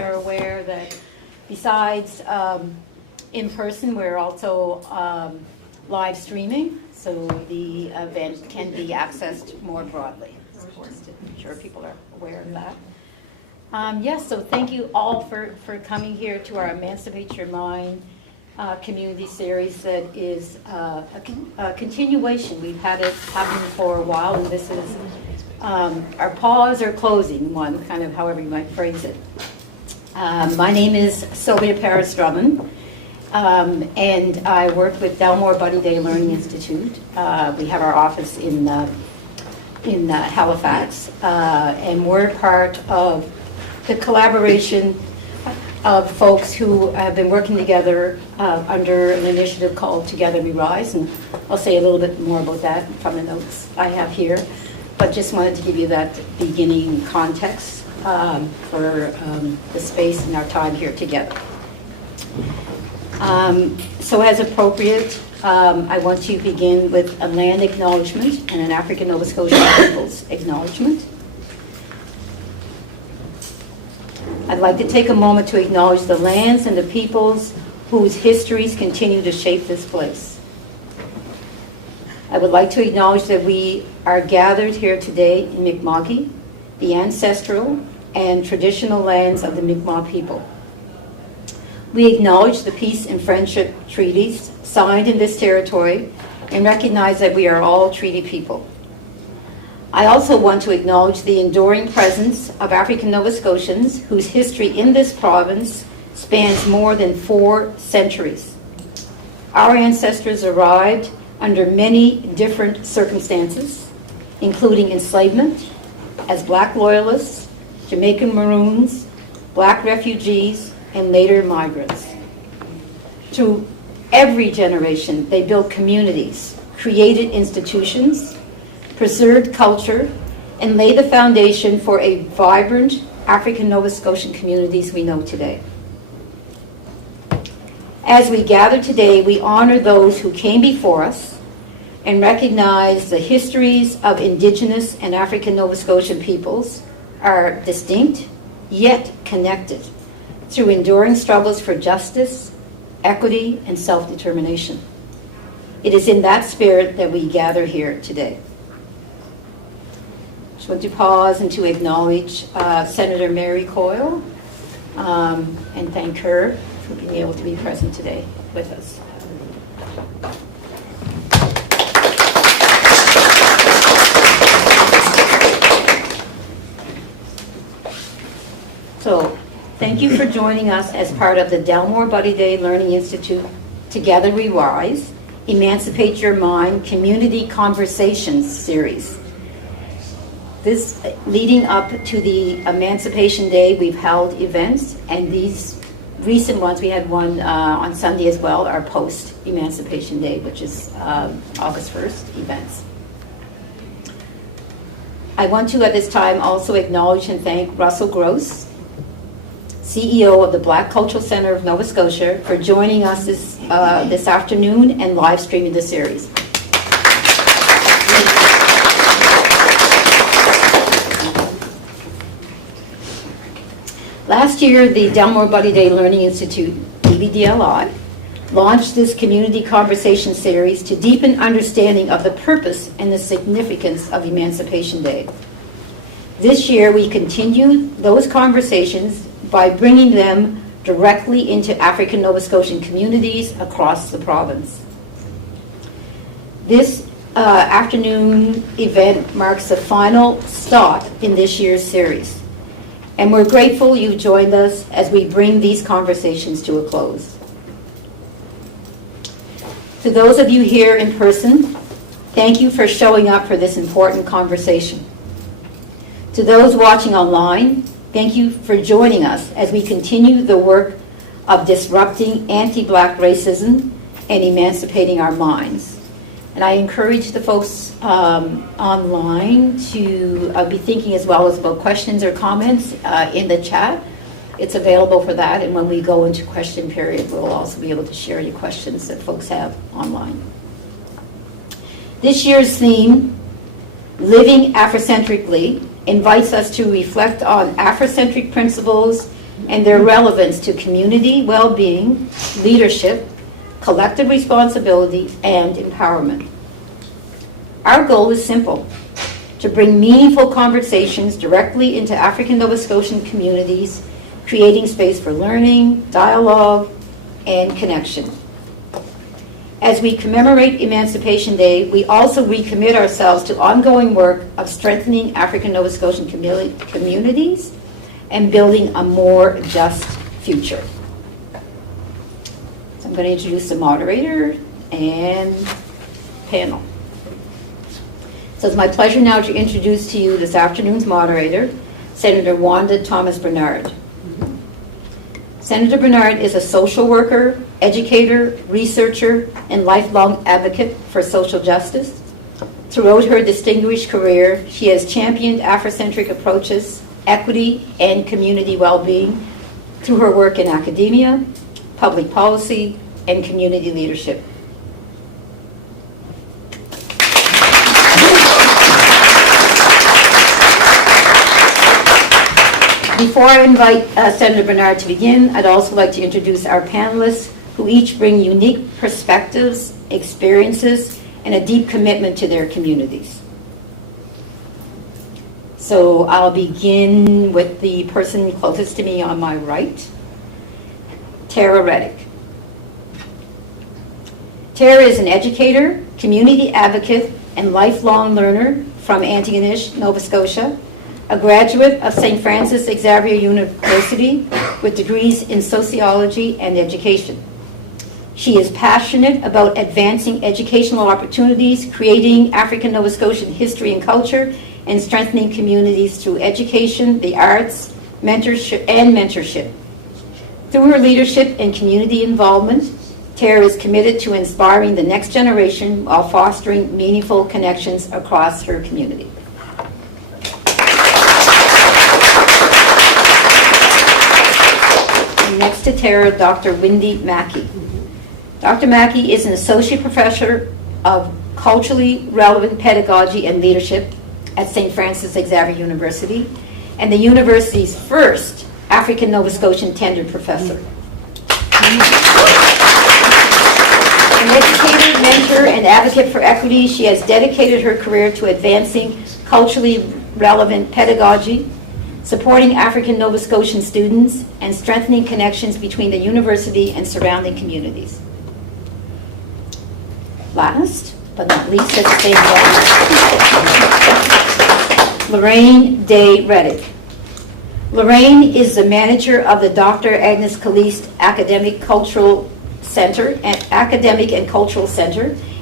are aware that besides in person, we're also live streaming, so the event can be accessed more broadly, of course, I'm sure people are aware of that. Yes, so thank you all for coming here to our Emancipate Your Mind community series that is a continuation. We've had it happening for a while, and this is our pause or closing one, kind of however you might phrase it. My name is Sylvia Paris-Drummond, and I work with Delmore Buddy Day Learning Institute. We have our office in Halifax, and we're part of the collaboration of folks who have been working together under an initiative called Together We Rise, and I'll say a little bit more about that from the notes I have here, but just wanted to give you that beginning context for the space and our time here together. So as appropriate, I want to begin with a land acknowledgement and an African Nova Scotia people's acknowledgement. I'd like to take a moment to acknowledge the lands and the peoples whose histories continue to shape this place. I would like to acknowledge that we are gathered here today in Mi'kma'ki, the ancestral and traditional lands of the Mi'kmaq people. We acknowledge the peace and friendship treaties signed in this territory and recognize that we are all treaty people. I also want to acknowledge the enduring presence of African Nova Scotians whose history in this province spans more than 4 centuries. Our ancestors arrived under many different circumstances, including enslavement, as Black loyalists, Jamaican Maroons, Black refugees, and later migrants. Through every generation, they built communities, created institutions, preserved culture, and laid the foundation for a vibrant African Nova Scotian communities we know today. As we gather today, we honor those who came before us and recognize the histories of Indigenous and African Nova Scotian peoples are distinct, yet connected through enduring struggles for justice, equity, and self-determination. It is in that spirit that we gather here today. I just want to pause and to acknowledge Senator Mary Coyle and thank her for being able to be present today with us. So, thank you for joining us as part of the Delmore Buddy Day Learning Institute Together We Rise, Emancipate Your Mind Community Conversations series. This, leading up to the Emancipation Day, we've held events, and these recent ones, we had one on Sunday as well, our post-Emancipation Day, which is August 1st events. I want to, at this time, also acknowledge and thank Russell Gross, CEO of the Black Cultural Center of Nova Scotia, for joining us this afternoon and live streaming the series. Last year, the Delmore Buddy Day Learning Institute, DBDLI, launched this community conversation series to deepen understanding of the purpose and the significance of Emancipation Day. This year, we continued those conversations by bringing them directly into African Nova Scotian communities across the province. This afternoon event marks the final stop in this year's series, and we're grateful you joined us as we bring these conversations to a close. To those of you here in person, thank you for showing up for this important conversation. To those watching online, thank you for joining us as we continue the work of disrupting anti-Black racism and emancipating our minds. And I encourage the folks online to be thinking as well as about questions or comments in the chat. It's available for that, and when we go into question period, we'll also be able to share any questions that folks have online. This year's theme, Living Afrocentrically, invites us to reflect on Afrocentric principles and their relevance to community well-being, leadership, collective responsibility, and empowerment. Our goal is simple: to bring meaningful conversations directly into African Nova Scotian communities, creating space for learning, dialogue, and connection. As we commemorate Emancipation Day, we also recommit ourselves to ongoing work of strengthening African Nova Scotian communities and building a more just future. So I'm going to introduce the moderator and panel. So it's my pleasure now to introduce to you this afternoon's moderator, Senator Wanda Thomas Bernard. Senator Bernard is a social worker, educator, researcher, and lifelong advocate for social justice. Throughout her distinguished career, she has championed Afrocentric approaches, equity, and community well-being through her work in academia, public policy, and community leadership. Before I invite Senator Bernard to begin, I'd also like to introduce our panelists, who each bring unique perspectives, experiences, and a deep commitment to their communities. So I'll begin with the person closest to me on my right, Tara Reddick. Tara is an educator, community advocate, and lifelong learner from Antigonish, Nova Scotia, a graduate of St. Francis Xavier University with degrees in sociology and education. She is passionate about advancing educational opportunities, creating African Nova Scotian history and culture, and strengthening communities through education, the arts, mentorship. Through her leadership and community involvement, Tara is committed to inspiring the next generation while fostering meaningful connections across her community. Next to Tara, Dr. Wendy Mackey. Dr. Mackey is an associate professor of culturally relevant pedagogy and leadership at St. Francis Xavier University, and the university's first African Nova Scotian tenured professor. An educator, mentor, and advocate for equity, she has dedicated her career to advancing culturally relevant pedagogy, supporting African Nova Scotian students, and strengthening connections between the university and surrounding communities. Last but not least, at the same time, Lorraine Day Reddick. Lorraine is the manager of the Dr. Agnes Caliste Academic and Cultural Center,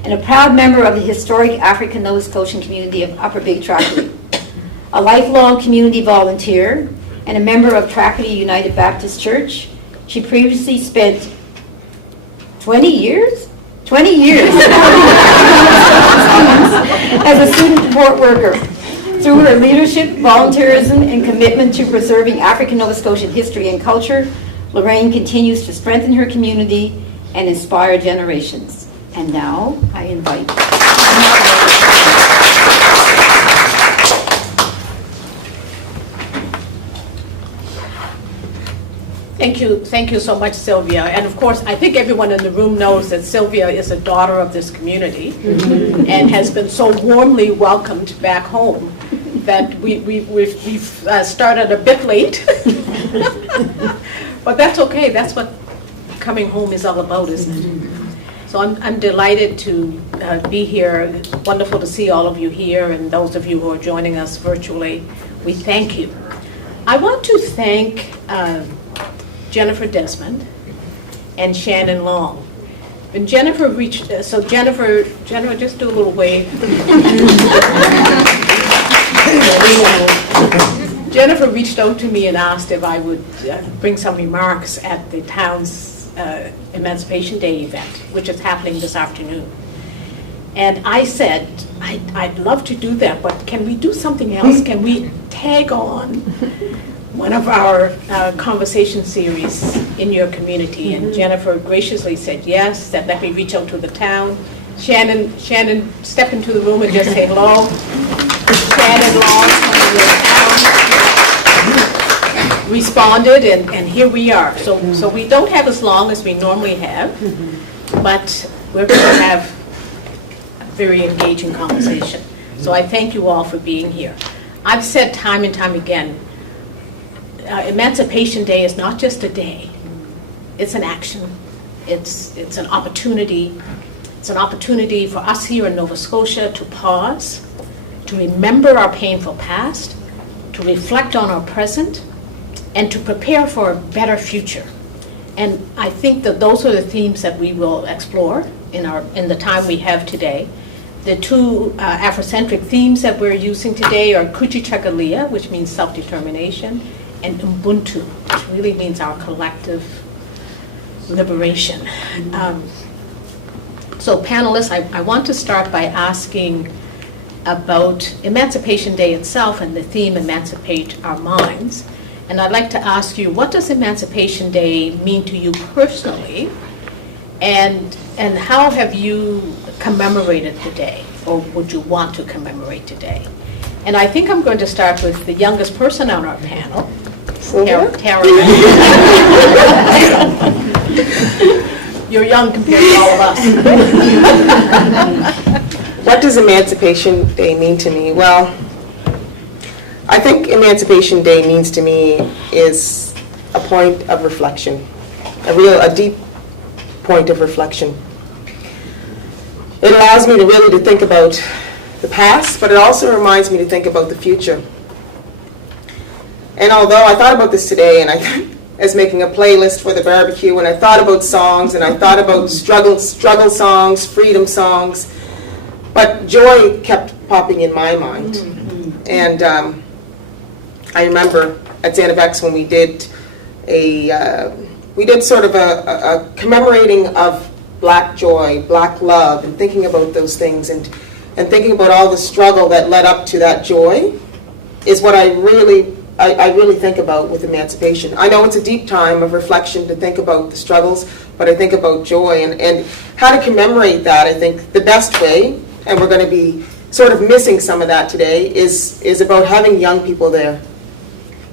and a proud member of the historic African Nova Scotian community of Upper Big Tracadie. A lifelong community volunteer and a member of Tracadie United Baptist Church, she previously spent 20 years as a student support worker. Through her leadership, volunteerism, and commitment to preserving African Nova Scotian history and culture, Lorraine continues to strengthen her community and inspire generations. And now I invite Thank you so much, Sylvia. And of course, I think everyone in the room knows that Sylvia is a daughter of this community and has been so warmly welcomed back home that we've started a bit late. But that's okay. That's what coming home is all about, isn't it? So I'm delighted to be here. It's wonderful to see all of you here, and those of you who are joining us virtually. We thank you. I want to thank Jennifer Desmond and Shannon Long. When Jennifer reached, Jennifer, just do a little wave. Jennifer reached out to me and asked if I would bring some remarks at the town's Emancipation Day event, which is happening this afternoon. And I said, I'd love to do that, but can we do something else? Can we tag on one of our conversation series in your community? And Jennifer graciously said yes, said let me reach out to the town. Shannon, step into the room and just say hello. Shannon Long from your town. responded, and here we are. So we don't have as long as we normally have, but we're going to have a very engaging conversation. So I thank you all for being here. I've said time and time again, Emancipation Day is not just a day. It's an action. It's an opportunity. It's an opportunity for us here in Nova Scotia to pause, to remember our painful past, to reflect on our present, and to prepare for a better future. And I think that those are the themes that we will explore in the time we have today. The two Afrocentric themes that we're using today are Kujichagulia, which means self-determination, and Ubuntu, which really means our collective liberation. So panelists, I want to start by asking about Emancipation Day itself and the theme Emancipate Our Minds. And I'd like to ask you, what does Emancipation Day mean to you personally? And how have you commemorated the day, or would you want to commemorate today? And I think I'm going to start with the youngest person on our panel, Tara. You're young compared to all of us. What does Emancipation Day mean to me? Well, I think Emancipation Day means to me is a point of reflection, a deep point of reflection. It allows me to really think about the past, but it also reminds me to think about the future. And although I thought about this today, and I as making a playlist for the barbecue, and I thought about songs, and I thought about struggle songs, freedom songs, but joy kept popping in my mind. And I remember at Xanabex when we did sort of a commemorating of Black joy, Black love, and thinking about those things, and thinking about all the struggle that led up to that joy is what I really think about with emancipation. I know it's a deep time of reflection to think about the struggles, but I think about joy and how to commemorate that. I think the best way, and we're going to be sort of missing some of that today, is about having young people there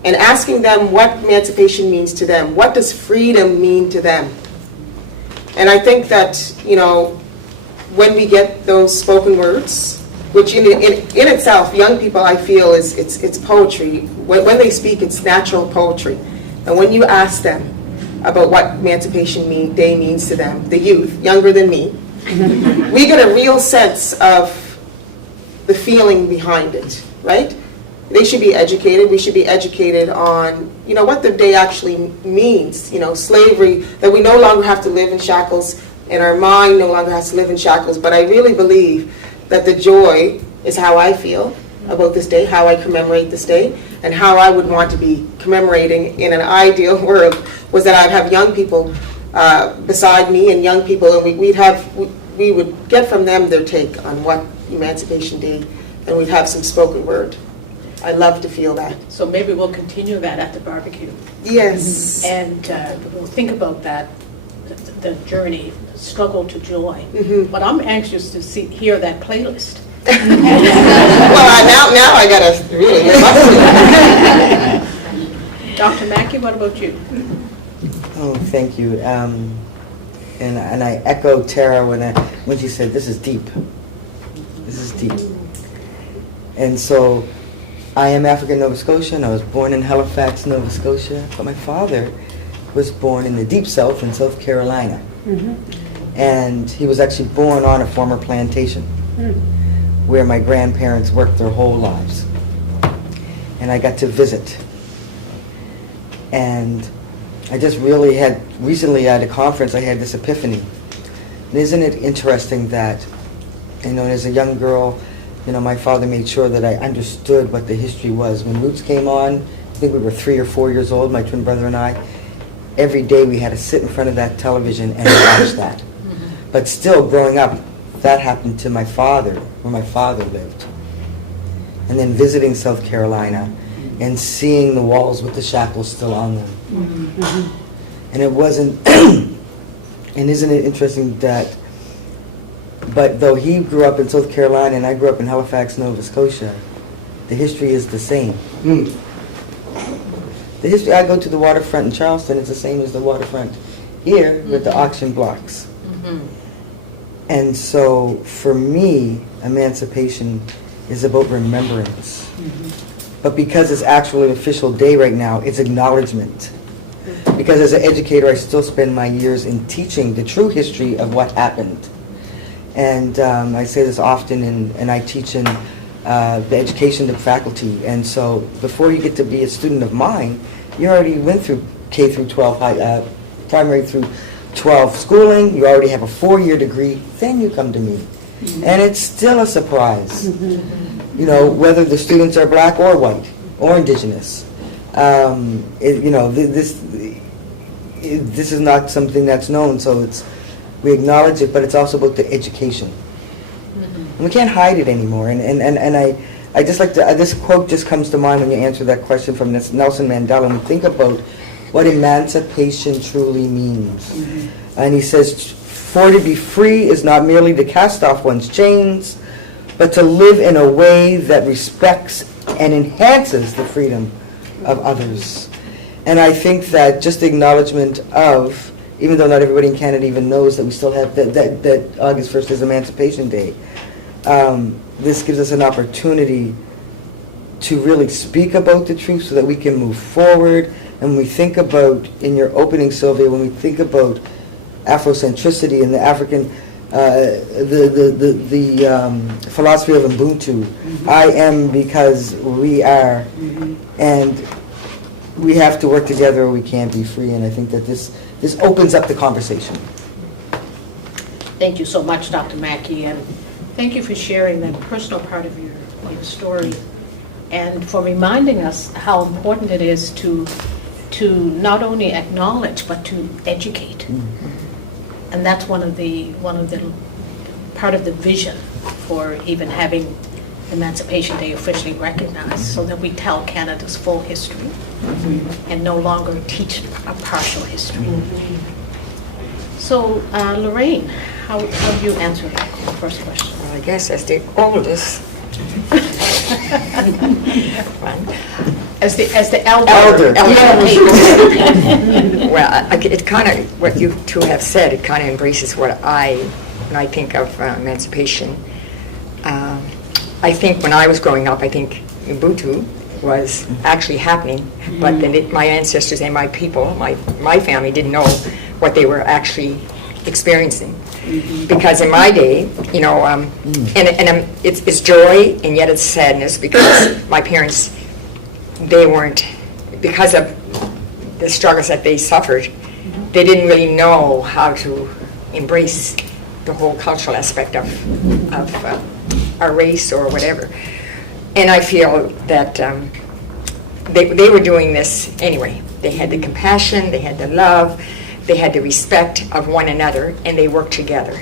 and asking them what emancipation means to them. What does freedom mean to them? And I think that, when we get those spoken words, which in itself, young people, I feel, it's poetry. When they speak, it's natural poetry. And when you ask them about what Emancipation Day means to them, the youth, younger than me, we get a real sense of the feeling behind it, right? They should be educated. We should be educated on, what the day actually means. Slavery, that we no longer have to live in shackles, and our mind no longer has to live in shackles. But I really believe that the joy is how I feel about this day, how I commemorate this day, and how I would want to be commemorating in an ideal world was that I'd have young people beside me, and young people, and we would get from them their take on what Emancipation Day, and we'd have some spoken word. I love to feel that. So maybe we'll continue that at the barbecue. Yes. And we'll think about that, the journey, struggle to joy. But I'm anxious to hear that playlist. Well, now I gotta really Dr. Mackey, what about you? Oh, thank you. And I echo Tara when she said, this is deep. This is deep. And so I am African Nova Scotian. I was born in Halifax, Nova Scotia, but my father was born in the Deep South in South Carolina. And he was actually born on a former plantation where my grandparents worked their whole lives. And I got to visit. And I just really recently at a conference, I had this epiphany. And isn't it interesting that, as a young girl, my father made sure that I understood what the history was. When Roots came on, I think we were 3 or 4 years old, my twin brother and I, every day we had to sit in front of that television and watch that. But still, growing up, that happened to my father, where my father lived. And then visiting South Carolina and seeing the walls with the shackles still on them. And it wasn't, and isn't it interesting that, but though he grew up in South Carolina and I grew up in Halifax, Nova Scotia, the history is the same. The The history, I go to the waterfront in Charleston, it's the same as the waterfront here with the auction blocks. And so for me, emancipation is about remembrance. But because it's actually an official day right now, it's acknowledgement. Because as an educator, I still spend my years in teaching the true history of what happened. And I say this often, and I teach in the education of faculty. And so before you get to be a student of mine, you already went through K through 12, primary through 12 schooling, you already have a 4-year degree, then you come to me. And it's still a surprise, you know, whether the students are black or white or indigenous. You know, this is not something that's known, so we acknowledge it, but it's also about the education. And we can't hide it anymore. And I just like to, this quote just comes to mind when you answer that question from Nelson Mandela, and we think about what emancipation truly means. And he says, for to be free is not merely to cast off one's chains, but to live in a way that respects and enhances the freedom of others. And I think that just the acknowledgement of, even though not everybody in Canada even knows that we still have, that August 1st is Emancipation Day, this gives us an opportunity to really speak about the truth so that we can move forward. And when we think about, in your opening, Sylvia, when we think about Afrocentricity and the African, the philosophy of Ubuntu, I am because we are, and we have to work together or we can't be free. And I think that this opens up the conversation. Thank you so much, Dr. Mackey, and thank you for sharing that personal part of your story, and for reminding us how important it is to not only acknowledge but to educate. And that's one of the part of the vision for even having Emancipation Day officially recognized, so that we tell Canada's full history and no longer teach a partial history. So, Lorraine, how do you answer that first question? Well, I guess as the oldest one. As the elder. Well, it kind of, what you two have said, it kind of embraces what when I think of emancipation. I think when I was growing up, I think Ubuntu was actually happening, but then my ancestors and my people, my family didn't know what they were actually experiencing. Because in my day, you know, it's joy and yet it's sadness, because my parents, they weren't, because of the struggles that they suffered, they didn't really know how to embrace the whole cultural aspect of our race or whatever. And I feel that they were doing this anyway. They had the compassion, they had the love, they had the respect of one another, and they worked together.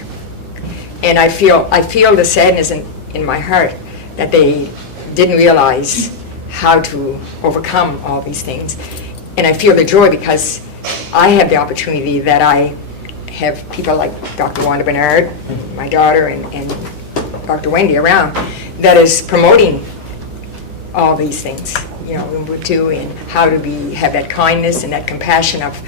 And I feel the sadness in my heart that they didn't realize how to overcome all these things. And I feel the joy because I have the opportunity that I have people like Dr. Wanda Bernard, my daughter, and Dr. Wendy around, that is promoting all these things, you know, Ubuntu, and how to have that kindness and that compassion of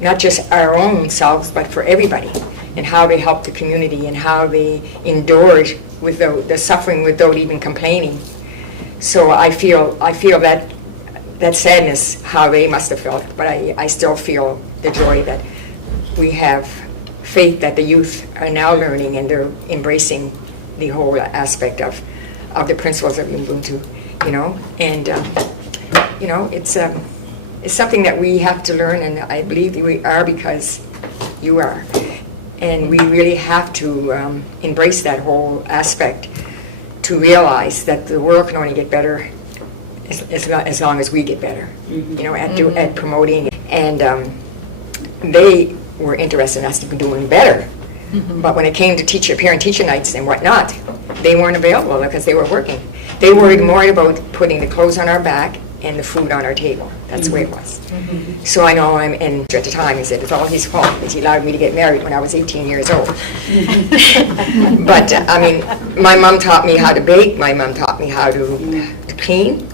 not just our own selves, but for everybody, and how they help the community and how they endured with the suffering without even complaining. So I feel that sadness, how they must have felt, but I still feel the joy that we have faith that the youth are now learning and they're embracing the whole aspect of the principles of Ubuntu, you know, and you know, it's something that we have to learn, and I believe we are because you are, and we really have to embrace that whole aspect to realize that the world can only get better as long as we get better, you know, at promoting. And they were interested in us to be doing better. But when it came to parent-teacher nights and whatnot, they weren't available because they were working. They worried more about putting the clothes on our back and the food on our table. That's the way it was. So I know and at the time he said it's all his fault because he allowed me to get married when I was 18 years old. But I mean, my mom taught me how to bake. My mom taught me how to clean.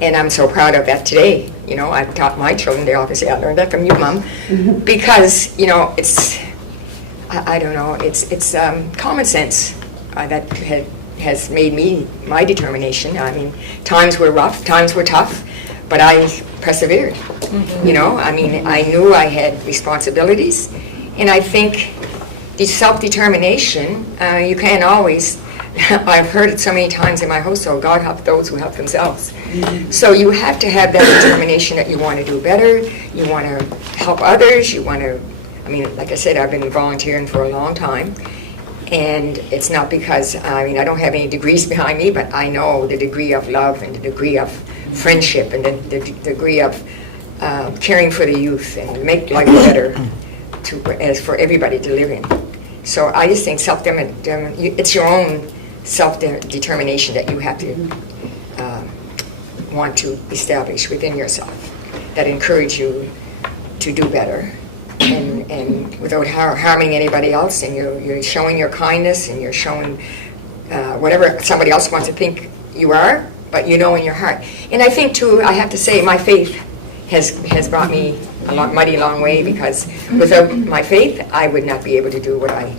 And I'm so proud of that today. You know, I've taught my children, they obviously, I learned that from you, Mom, because, you know, it's, I don't know, it's common sense that has made me, my determination. I mean, times were rough, times were tough, but I persevered. You know, I mean, I knew I had responsibilities, and I think the self-determination, you can't always, I've heard it so many times in my household, God help those who help themselves. So you have to have that determination that you want to do better, you want to help others, you want to, I mean, like I said, I've been volunteering for a long time, and it's not because, I mean, I don't have any degrees behind me, but I know the degree of love and the degree of friendship and the degree of caring for the youth and make life better as for everybody to live in. So I just think it's your own self-determination that you have to want to establish within yourself that encourage you to do better and without harming anybody else, and you're showing your kindness and you're showing whatever somebody else wants to think you are, but you know in your heart. And I think too, I have to say, my faith has brought me a mighty long way, because without my faith I would not be able to do what I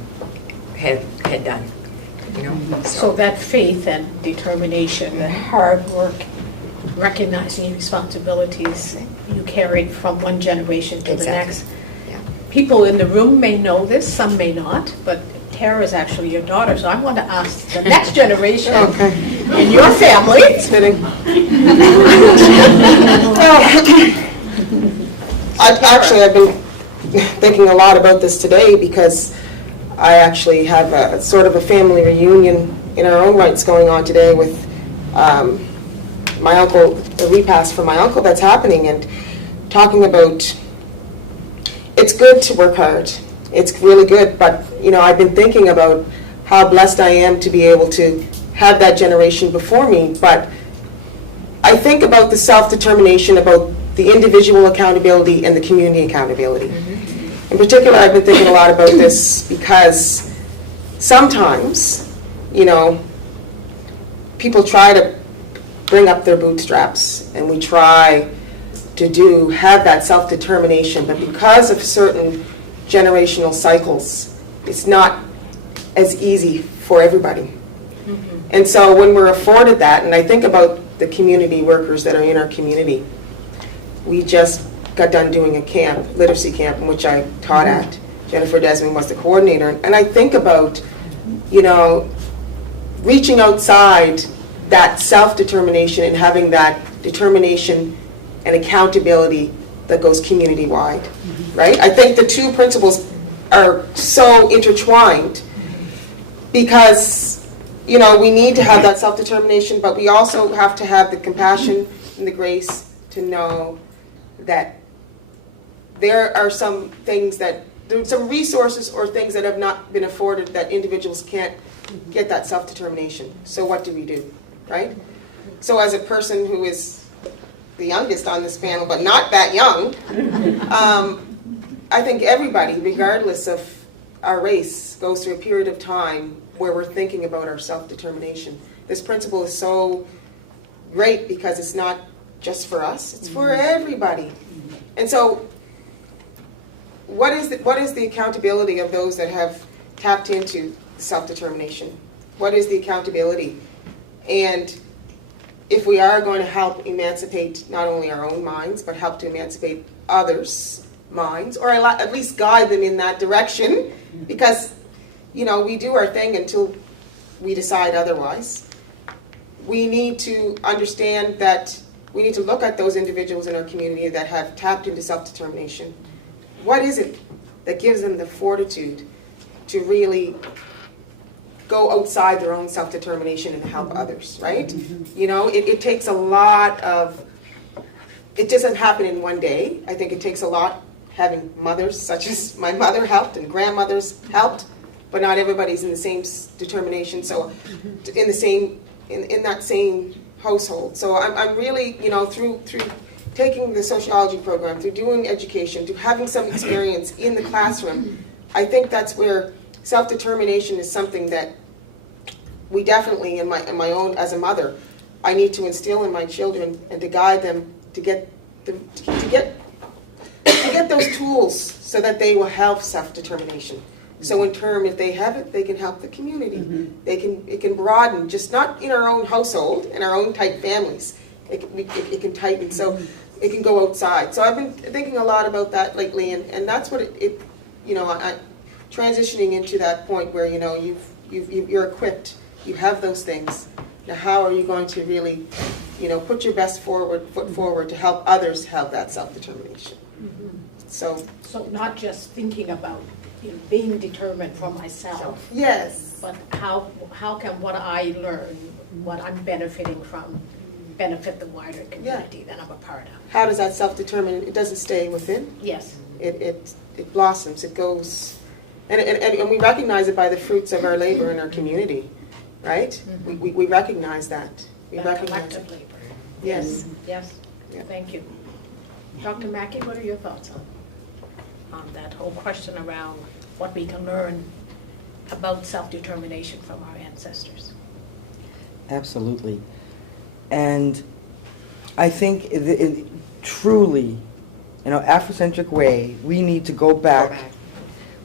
had done. You know, So that faith and determination, the hard work, recognizing your responsibilities, you carried from one generation to the next. Yeah. People in the room may know this, some may not, but Tara is actually your daughter, so I want to ask the next generation in your family. It's fitting. I've been thinking a lot about this today, because I actually have a sort of a family reunion in our own rights going on today with my uncle, a repast for my uncle that's happening, and talking about it's good to work hard. It's really good, but you know, I've been thinking about how blessed I am to be able to have that generation before me, but I think about the self-determination, about the individual accountability and the community accountability. In particular, I've been thinking a lot about this because sometimes, you know, people try to bring up their bootstraps, and we try to have that self-determination, but because of certain generational cycles, it's not as easy for everybody. And so when we're afforded that, and I think about the community workers that are in our community, we just got done doing a camp, literacy camp, in which I taught at. Jennifer Desmond was the coordinator. And I think about, you know, reaching outside that self-determination and having that determination and accountability that goes community-wide, right? I think the two principles are so intertwined, because, you know, we need to have that self-determination, but we also have to have the compassion and the grace to know that there are some things that, there's some resources or things that have not been afforded, that individuals can't get that self-determination. So what do we do, right? So as a person who is the youngest on this panel, but not that young, I think everybody, regardless of our race, goes through a period of time where we're thinking about our self-determination. This principle is so great because it's not just for us, it's for everybody. And so what is the accountability of those that have tapped into self-determination? What is the accountability? And if we are going to help emancipate not only our own minds, but help to emancipate others' minds, or at least guide them in that direction, because, you know, we do our thing until we decide otherwise. We need to understand that we need to look at those individuals in our community that have tapped into self-determination. What is it that gives them the fortitude to really go outside their own self-determination and help others, right? You know, it takes a lot of, it doesn't happen in one day. I think it takes a lot, having mothers such as my mother helped and grandmothers helped, but not everybody's in the same determination, so in that same household. So I'm really, you know, through taking the sociology program, through doing education, through having some experience in the classroom, I think that's where self-determination is something that we definitely, in my own, as a mother, I need to instill in my children and to guide them to get those tools so that they will have self-determination. So in turn, if they have it, they can help the community. It can broaden, just not in our own household, in our own tight families. It can tighten, so it can go outside. So I've been thinking a lot about that lately, and that's what I transitioning into that point where you're equipped, you have those things. Now, how are you going to really, put your best foot forward to help others have that self-determination? So not just thinking about being determined for myself, yes, but how can what I learn, what I'm benefiting from, benefit the wider community that I'm a part of. How does that self-determine? It doesn't stay within. Yes. It blossoms. It goes, and we recognize it by the fruits of our labor in our community, right? We recognize that. We recognize collective it. labor. Yes. Yes. Yeah. Thank you. Dr. Mackey, what are your thoughts on that whole question around what we can learn about self-determination from our ancestors? Absolutely. And I think truly, in an Afrocentric way, we need to go back.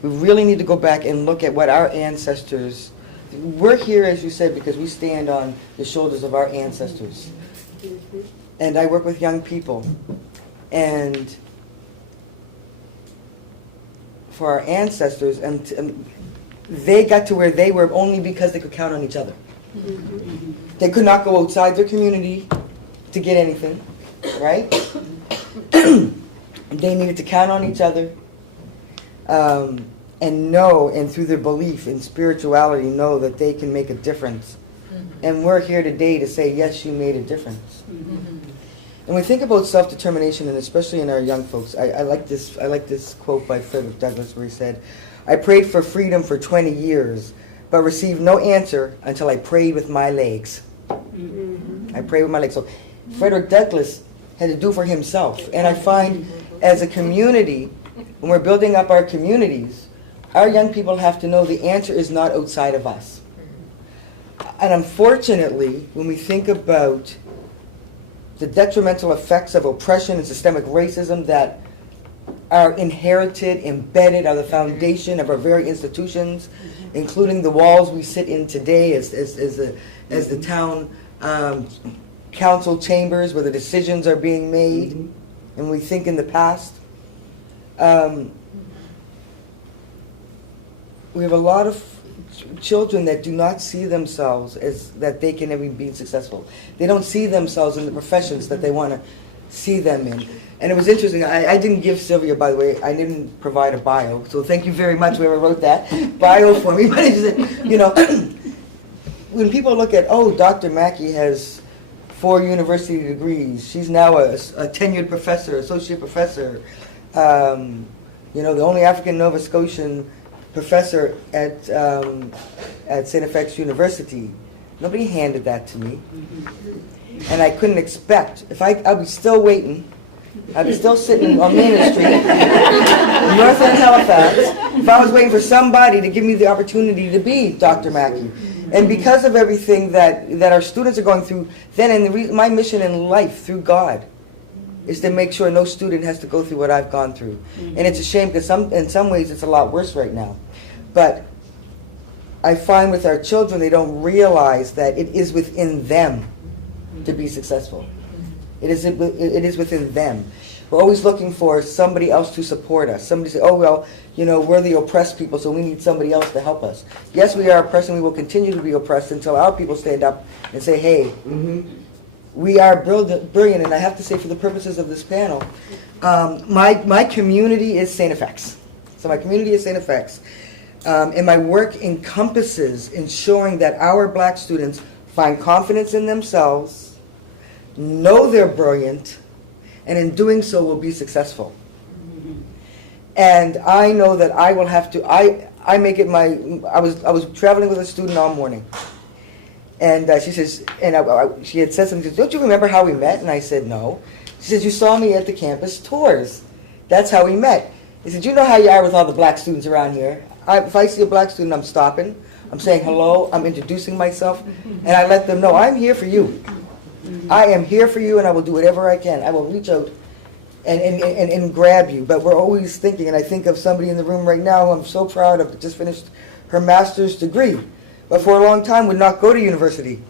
We really need to go back and look at what our ancestors, we're here, as you said, because we stand on the shoulders of our ancestors. And I work with young people. And for our ancestors, and they got to where they were only because they could count on each other. They could not go outside their community to get anything, right? They needed to count on each other and know, and through their belief in spirituality, know that they can make a difference. And we're here today to say, yes, you made a difference. And we think about self-determination, and especially in our young folks, I like this quote by Frederick Douglass where he said, "I prayed for freedom for 20 years, but received no answer until I prayed with my legs." I prayed with my legs. So Frederick Douglass had to do for himself. And I find as a community, when we're building up our communities, our young people have to know the answer is not outside of us. And unfortunately, when we think about the detrimental effects of oppression and systemic racism that are inherited, embedded, are the foundation of our very institutions, including the walls we sit in today as the town council chambers where the decisions are being made, and we think in the past. We have a lot of children that do not see themselves as that they can ever be successful. They don't see themselves in the professions that they want to see them in. And it was interesting, I didn't give Sylvia, by the way, I didn't provide a bio, so thank you very much whoever wrote that bio for me. But it's just, when people look at, oh, Dr. Mackey has 4 university degrees, she's now a tenured professor, associate professor, the only African Nova Scotian professor at St. FX University. Nobody handed that to me. And I couldn't expect, I'd be still waiting, I'd be still sitting on Main Street, in North End, Halifax, if I was waiting for somebody to give me the opportunity to be Dr. Mackey. And because of everything that our students are going through, then my mission in life through God is to make sure no student has to go through what I've gone through. And it's a shame because in some ways it's a lot worse right now. But I find with our children, they don't realize that it is within them to be successful. It is within them. We're always looking for somebody else to support us. Somebody say, oh, well, we're the oppressed people, so we need somebody else to help us. Yes, we are oppressed, and we will continue to be oppressed until our people stand up and say, hey, we are brilliant. And I have to say, for the purposes of this panel, my community is St. FX. So my community is St. FX. And my work encompasses ensuring that our black students find confidence in themselves, know they're brilliant, and in doing so will be successful. And I know that I will have to, I make it I was traveling with a student all morning. And she says, she had said something, she says, don't you remember how we met? And I said, no. She says, you saw me at the campus tours. That's how we met. I said, you know how you are with all the black students around here. If I see a black student, I'm stopping. I'm saying hello. I'm introducing myself. And I let them know, I'm here for you. I am here for you and I will do whatever I can. I will reach out and grab you. But we're always thinking, and I think of somebody in the room right now who I'm so proud of, that just finished her master's degree, but for a long time would not go to university.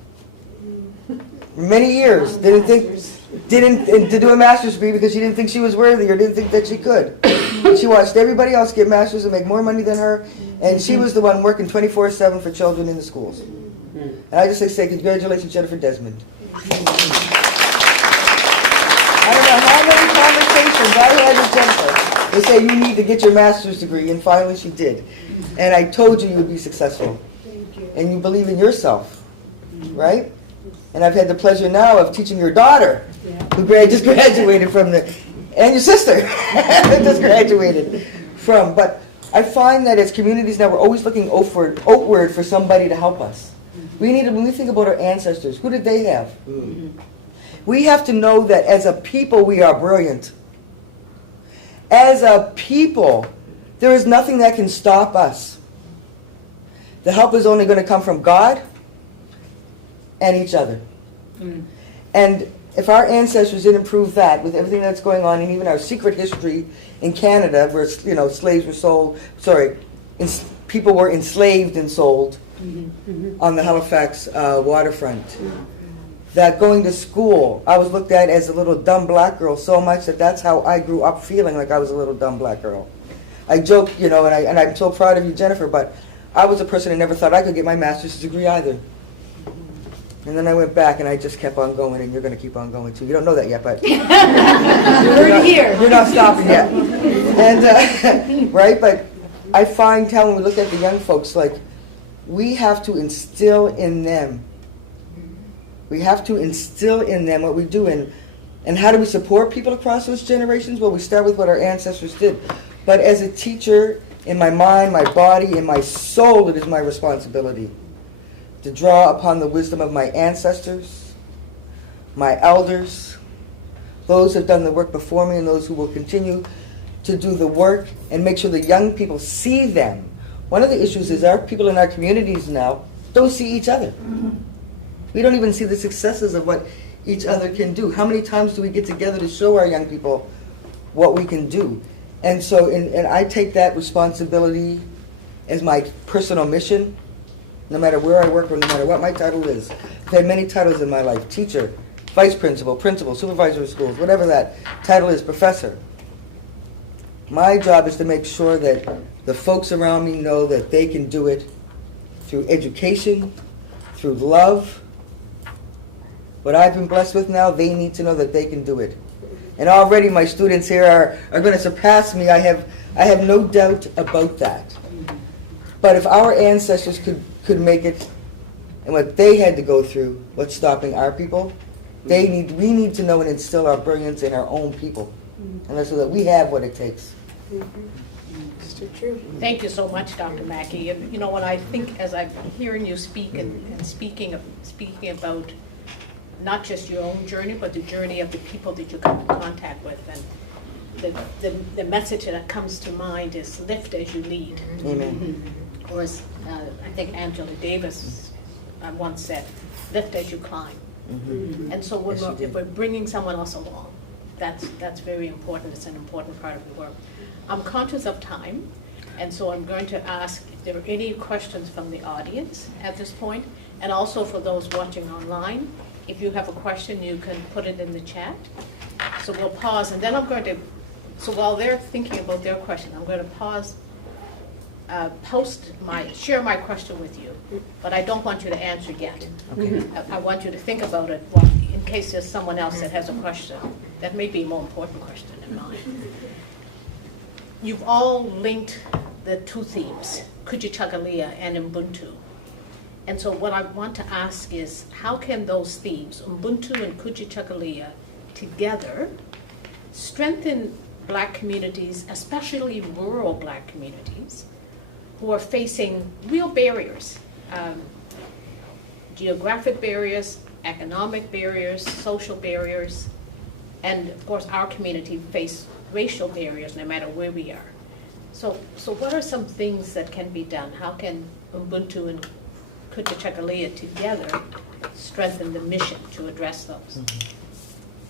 Many years, didn't to do a master's degree because she didn't think she was worthy or didn't think that she could. She watched everybody else get masters and make more money than her, and she was the one working 24/7 for children in the schools. And I just say congratulations, Jennifer Desmond. I don't know how many conversations I had with Jennifer. They say you need to get your master's degree, and finally she did. And I told you would be successful. And you believe in yourself, right? And I've had the pleasure now of teaching your daughter, who just graduated from and your sister, who just graduated from. But I find that as communities now, we're always looking outward for somebody to help us. When we think about our ancestors, who did they have? We have to know that as a people, we are brilliant. As a people, there is nothing that can stop us. The help is only going to come from God and each other. And if our ancestors didn't prove that with everything that's going on, and even our secret history in Canada, where slaves were sold, people were enslaved and sold on the Halifax waterfront. That going to school, I was looked at as a little dumb black girl so much that that's how I grew up, feeling like I was a little dumb black girl. I joke, and I'm so proud of you, Jennifer, but I was a person who never thought I could get my master's degree either. And then I went back and I just kept on going, and you're going to keep on going too. You don't know that yet, but you're not stopping yet. And right, but I find when we look at the young folks, like, we have to instill in them. We have to instill in them what we do. And how do we support people across those generations? Well, we start with what our ancestors did. But as a teacher, in my mind, my body, in my soul, it is my responsibility to draw upon the wisdom of my ancestors, my elders, those who have done the work before me and those who will continue to do the work, and make sure the young people see them. One of the issues is our people in our communities now don't see each other. We don't even see the successes of what each other can do. How many times do we get together to show our young people what we can do? And so, and I take that responsibility as my personal mission, no matter where I work or no matter what my title is. I've had many titles in my life: teacher, vice principal, principal, supervisor of schools, whatever that title is, professor. My job is to make sure that the folks around me know that they can do it through education, through love. What I've been blessed with now, they need to know that they can do it. And already my students here are going to surpass me. I have no doubt about that. But if our ancestors could make it, and what they had to go through, what's stopping our people, we need to know and instill our brilliance in our own people. And so that we have what it takes. Thank you so much, Dr. Mackey. And when I think, as I'm hearing you speak and speaking about not just your own journey, but the journey of the people that you come in contact with, and the message that comes to mind is lift as you lead. Amen. Or as I think Angela Davis once said, lift as you climb. And so if we're bringing someone else along, that's very important. It's an important part of the work. I'm conscious of time, and so I'm going to ask if there are any questions from the audience at this point, and also for those watching online. If you have a question, you can put it in the chat. So we'll pause, and then I'm going to, so while they're thinking about their question, I'm going to pause, share my question with you, but I don't want you to answer yet. Okay. I want you to think about it in case there's someone else that has a question that may be a more important question than mine. You've all linked the two themes, Kujichagulia and Ubuntu. And so what I want to ask is, how can those themes, Ubuntu and Kujichagulia, together strengthen Black communities, especially rural Black communities, who are facing real barriers, geographic barriers, economic barriers, social barriers, and of course our community face racial barriers no matter where we are. So what are some things that can be done? How can Ubuntu and Kuchakalia together strengthen the mission to address those?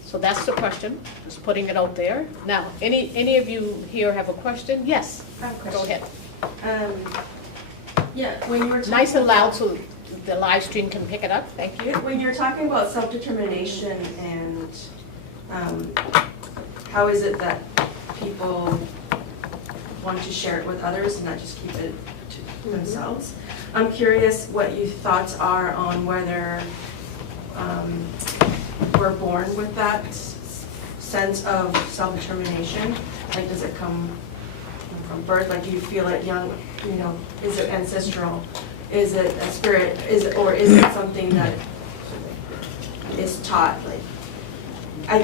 So that's the question, just putting it out there. Now, any of you here have a question? Yes, I have a go question. ahead. Yeah, when you were talking Nice and loud so the live stream can pick it up, thank you. When you're talking about self-determination and how is it that people want to share it with others and not just keep it to themselves, I'm curious what your thoughts are on whether we're born with that sense of self-determination. Like, does it come from birth? Like, do you feel it young? You know, is it ancestral? Is it a spirit? Or is it something that is taught? Like, I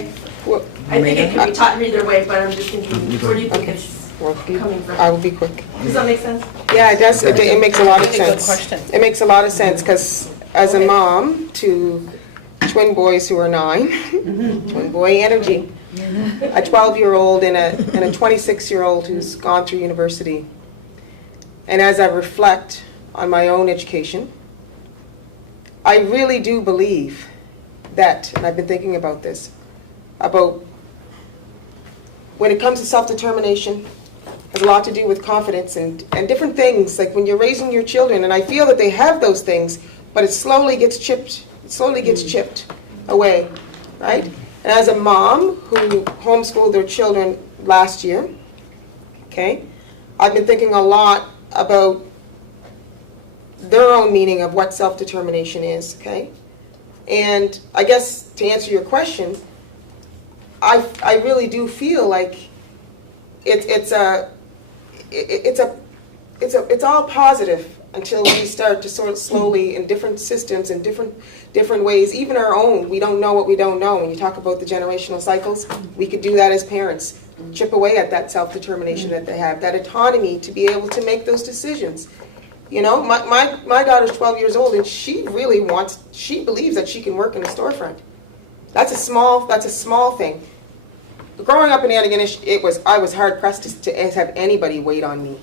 think it can be taught in either way, but I'm just thinking, where do you think it's coming from? I will be quick. Does that make sense? Yeah, it does. It makes a lot of Really good sense. question. It makes a lot of sense because as a mom to twin boys who are 9, twin boy energy, a 12-year-old and a 26-year-old who's gone through university, and as I reflect on my own education, I really do believe that, and I've been thinking about this, about when it comes to self-determination, has a lot to do with confidence and different things, like when you're raising your children, and I feel that they have those things, but it slowly gets chipped away, right? And as a mom who homeschooled their children last year, okay, I've been thinking a lot about their own meaning of what self-determination is, okay? And I guess to answer your question, I really do feel like it's all positive until we start to sort of slowly in different systems and different ways, even our own. We don't know what we don't know. When you talk about the generational cycles, we could do that as parents, chip away at that self-determination that they have, that autonomy to be able to make those decisions. You know, my daughter's 12 years old, and she believes that she can work in a storefront. That's a small thing. Growing up in Antigonish, I was hard pressed to have anybody wait on me.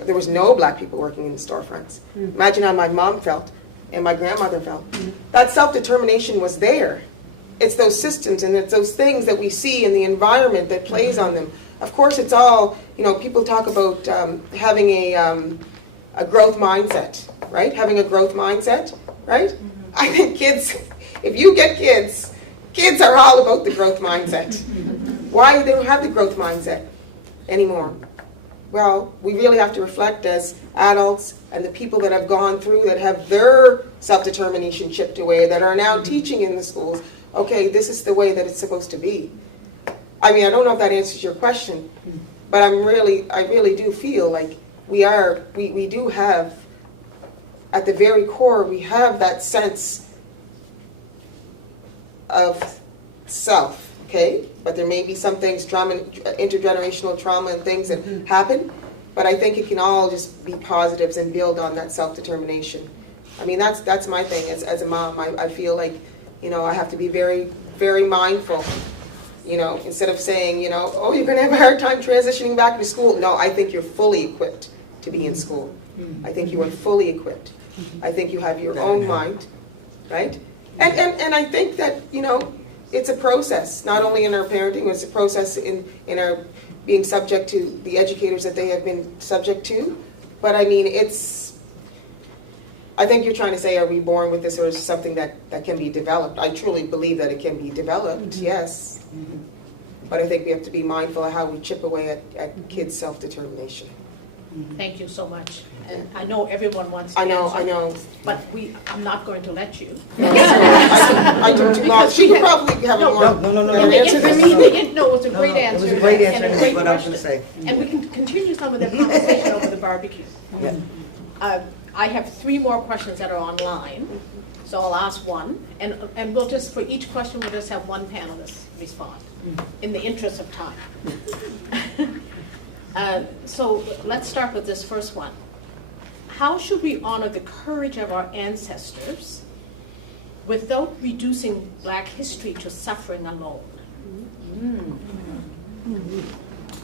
There was no black people working in the storefronts. Imagine how my mom felt and my grandmother felt. That self-determination was there. It's those systems and it's those things that we see in the environment that plays on them. Of course, it's all, you know, people talk about having a growth mindset, right? Having a growth mindset, right? I think kids, if you get kids are all about the growth mindset. Why they don't have the growth mindset anymore? Well, we really have to reflect as adults and the people that have gone through, that have their self-determination chipped away, that are now teaching in the schools, okay, this is the way that it's supposed to be. I mean, I don't know if that answers your question, but I really do feel like we do have, at the very core, we have that sense of self. Okay, but there may be some things, intergenerational trauma and things that happen, but I think it can all just be positives and build on that self-determination. I mean, that's my thing as a mom. I feel like, you know, I have to be very, very mindful, you know, instead of saying, you know, oh, you're going to have a hard time transitioning back to school. No, I think you're fully equipped to be in school. I think you are fully equipped. I think you have your own mind, right? And I think that, you know, it's a process, not only in our parenting, it's a process in our being subject to the educators that they have been subject to. But I mean, I think you're trying to say, are we born with this, or is it something that can be developed? I truly believe that it can be developed, yes. But I think we have to be mindful of how we chip away at kids' self-determination. Thank you so much. And I know everyone wants to answer. I know. But I'm not going to let you. I took too long. She could probably have a more No. better answer than me. No, it was a great answer. It was a great and answer, a great what I was going to question. say. And we can continue some of the conversation over the barbecue. Yeah. I have 3 more questions that are online, so I'll ask one, and we'll just, for each question, we'll just have one panelist respond, in the interest of time. So let's start with this first one. How should we honor the courage of our ancestors without reducing Black history to suffering alone?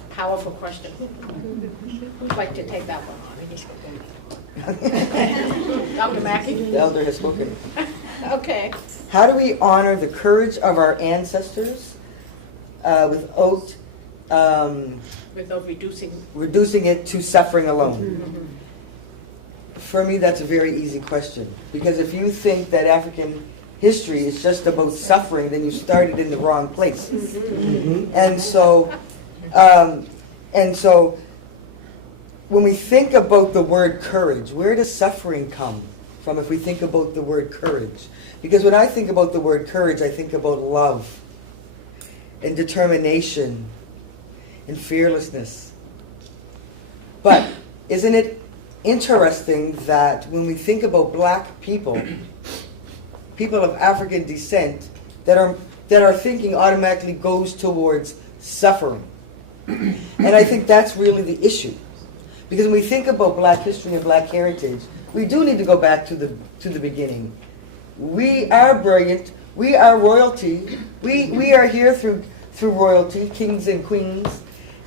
Powerful question. Who'd like to take that one on? Dr. Mackey? The elder has spoken. Okay. How do we honor the courage of our ancestors without Without reducing. reducing it to suffering alone? For me, that's a very easy question. Because if you think that African history is just about suffering, then you started in the wrong place. And so, when we think about the word courage, where does suffering come from if we think about the word courage? Because when I think about the word courage, I think about love and determination and fearlessness. But isn't it interesting that when we think about black people, people of African descent, that our thinking automatically goes towards suffering? And I think that's really the issue. Because when we think about black history and black heritage, we do need to go back to the beginning. We are brilliant. We are royalty. We are here through royalty, kings and queens.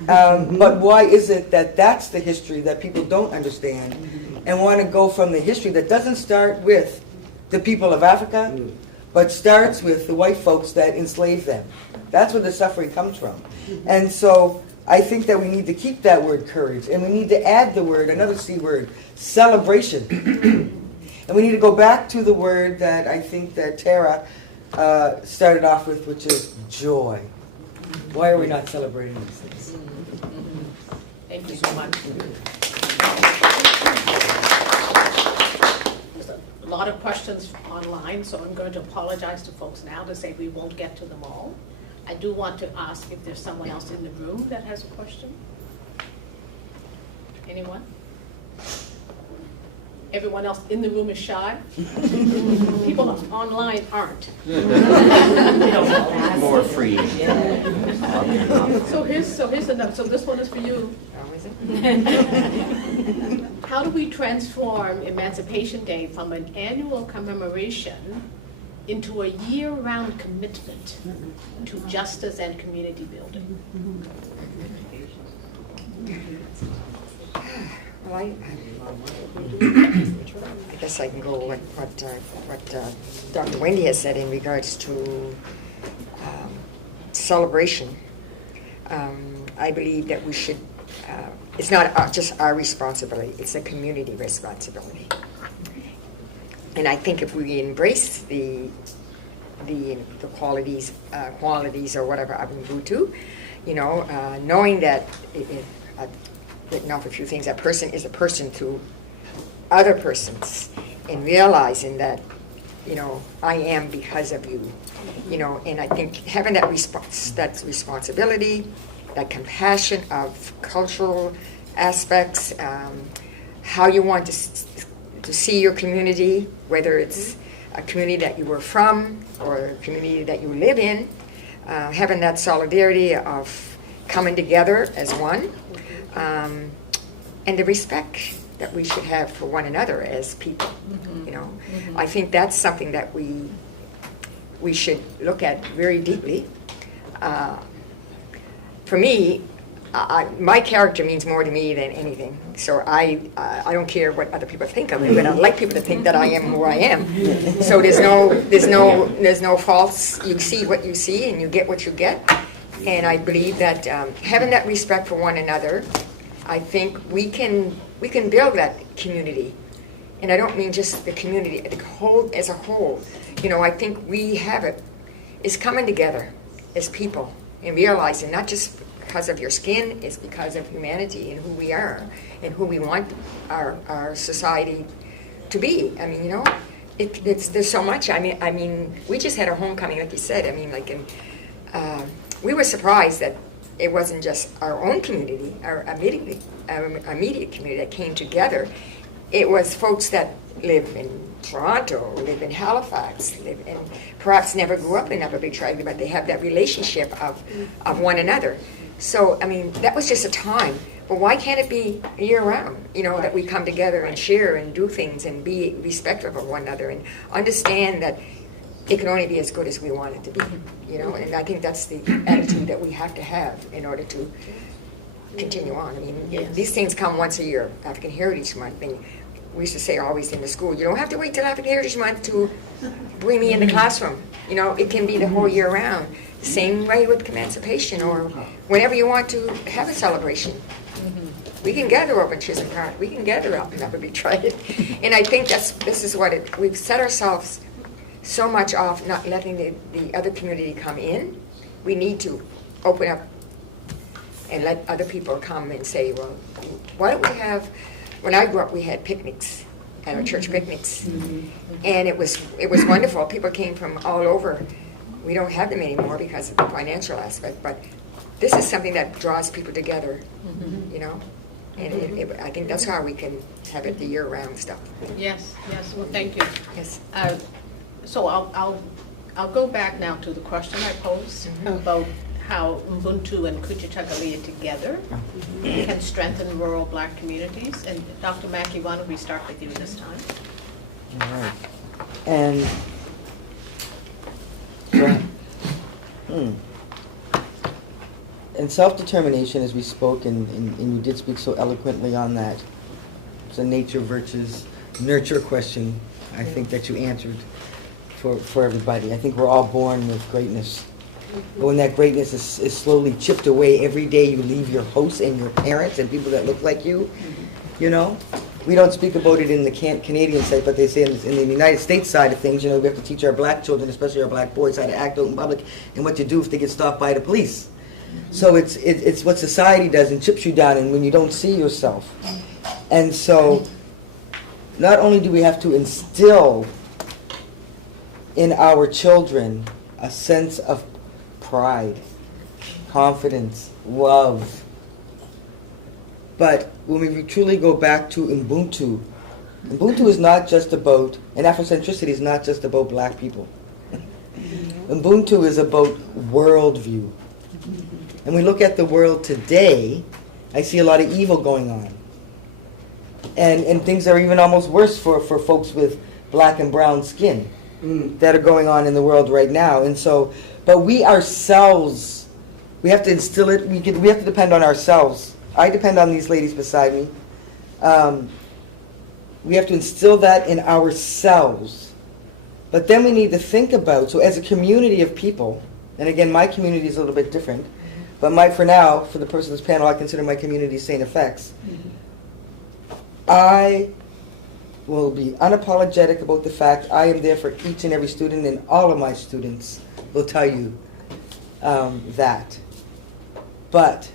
But why is it that that's the history that people don't understand and want to go from the history that doesn't start with the people of Africa, but starts with the white folks that enslaved them? That's where the suffering comes from. And so I think that we need to keep that word courage, and we need to add the word, another C word, celebration. And we need to go back to the word that I think that Tara started off with, which is joy. Why are we not celebrating these things? Thank you so much. There's a lot of questions online, so I'm going to apologize to folks now to say we won't get to them all. I do want to ask if there's someone else in the room that has a question. Anyone? Everyone else in the room is shy? People online aren't. More free. So here's another. So this one is for you. How do we transform Emancipation Day from an annual commemoration into a year-round commitment to justice and community building? Well, I guess I can go what Dr. Wendy has said in regards to celebration. I believe that we should, it's not just our responsibility, it's a community responsibility. And I think if we embrace the qualities or whatever of Ubuntu, knowing that I've written off a few things, that person is a person to other persons, and realizing that, I am because of you, and I think having that responsibility, that compassion of cultural aspects, how you want to see your community, whether it's a community that you were from or a community that you live in, having that solidarity of coming together as one, and the respect that we should have for one another as people. I think that's something that we should look at very deeply. For me, my character means more to me than anything. So I don't care what other people think of me, but I like people to think that I am who I am. So there's no false. You see what you see, and you get what you get. And I believe that having that respect for one another, I think we can build that community. And I don't mean just the community, as a whole. I think we have it, is coming together as people and realizing not just because of your skin, it's because of humanity and who we are and who we want our society to be. I mean, there's so much. I mean, we just had a homecoming, like you said. We were surprised that it wasn't just our own community, our immediate community that came together. It was folks that live in Toronto, live in Halifax, and perhaps never grew up in Upper Big Tribe, but they have that relationship of one another. So, that was just a time. But why can't it be year-round, that we come together and share and do things and be respectful of one another and understand that it can only be as good as we want it to be, And I think that's the attitude that we have to have in order to continue on. These things come once a year, African Heritage Month, and we used to say always in the school, you don't have to wait till after Heritage Month to bring me in the classroom. You know, it can be the whole year round. Same way with Emancipation, or whenever you want to have a celebration. We can gather up in Chisholm Park. We can gather up in Upper Detroit. And I think this is what we've set ourselves so much off not letting the other community come in. We need to open up and let other people come and say, well, why don't we have, when I grew up, we had picnics, at our church picnics. And it was wonderful. People came from all over. We don't have them anymore because of the financial aspect, but this is something that draws people together, you know? And I think that's how we can have it the year-round stuff. Yes, yes, well, thank you. Yes. So I'll go back now to the question I posed about how Ubuntu and Kujichagulia together can strengthen rural Black communities. And Dr. Mackey, why don't we start with you this time? All right. And and self-determination, as we spoke, and you did speak so eloquently on that. It's a nature versus nurture question, I think, that you answered for everybody. I think we're all born with greatness. But when that greatness is slowly chipped away every day you leave your hosts and your parents and people that look like you, you know? We don't speak about it in the Canadian side, but they say in the United States side of things, you know, we have to teach our Black children, especially our Black boys, how to act out in public and what to do if they get stopped by the police. So it's what society does and chips you down, and when you don't see yourself. And so not only do we have to instill in our children a sense of pride, confidence, love, but when we truly go back to Ubuntu, Ubuntu is not just about, and Afrocentricity is not just about Black people. Ubuntu is about worldview. And we look at the world today, I see a lot of evil going on. And things are even almost worse for folks with Black and brown skin that are going on in the world right now. And so, but we ourselves, we have to instill it, we have to depend on ourselves. I depend on these ladies beside me. We have to instill that in ourselves. But then we need to think about, so as a community of people, and again, my community is a little bit different, but for now, for the purpose of this panel, I consider my community St. FX. I will be unapologetic about the fact I am there for each and every student, and all of my students will tell you that. But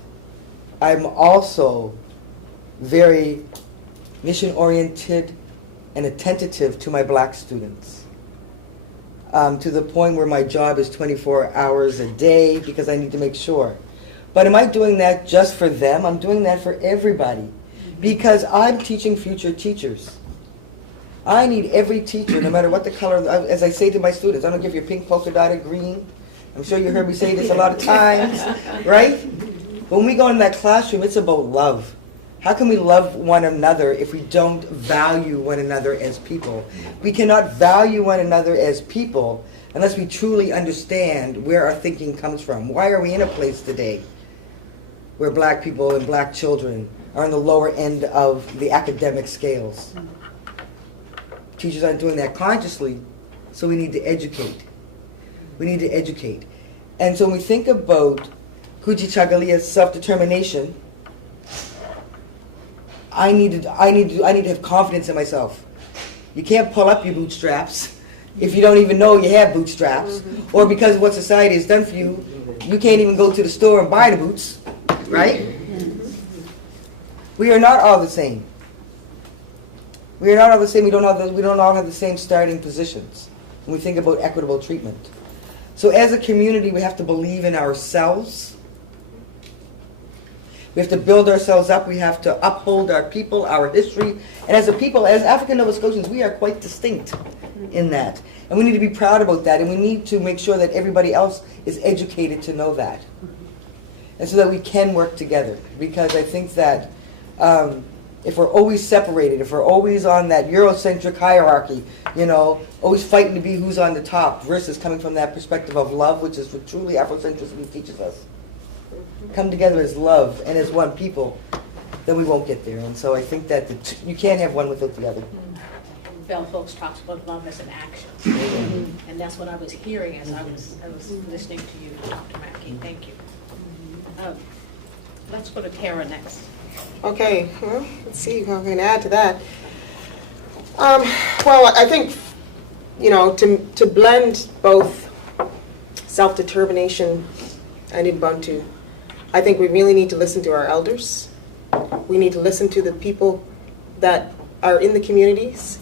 I'm also very mission-oriented and attentive to my Black students, to the point where my job is 24 hours a day because I need to make sure. But am I doing that just for them? I'm doing that for everybody because I'm teaching future teachers. I need every teacher, no matter what the color, as I say to my students, I don't give you pink, polka dotted, green. I'm sure you heard me say this a lot of times, right? When we go in that classroom, it's about love. How can we love one another if we don't value one another as people? We cannot value one another as people unless we truly understand where our thinking comes from. Why are we in a place today where Black people and Black children are on the lower end of the academic scales? Teachers aren't doing that consciously, so we need to educate. We need to educate. And so when we think about Kujichagulia's self-determination, I need to have confidence in myself. You can't pull up your bootstraps if you don't even know you have bootstraps, or because of what society has done for you, you can't even go to the store and buy the boots, right? We are not all the same. We are not all the same. We don't all have the same starting positions when we think about equitable treatment. So as a community, we have to believe in ourselves. We have to build ourselves up. We have to uphold our people, our history. And as a people, as African Nova Scotians, we are quite distinct in that. And we need to be proud about that. And we need to make sure that everybody else is educated to know that. And so that we can work together. Because I think that if we're always separated, if we're always on that Eurocentric hierarchy, you know, always fighting to be who's on the top versus coming from that perspective of love, which is what truly Afrocentricity teaches us. Come together as love and as one people. then we won't get there. And so I think that you can't have one without the other. Bell Folks talks about love as an action. And that's what I was hearing as I was listening to you, Dr. Mackey. Thank you. Let's go to Tara next. Okay, well, let's see how I can add to that. Well, I think, to blend both self-determination and Ubuntu, I think we really need to listen to our elders. We need to listen to the people that are in the communities.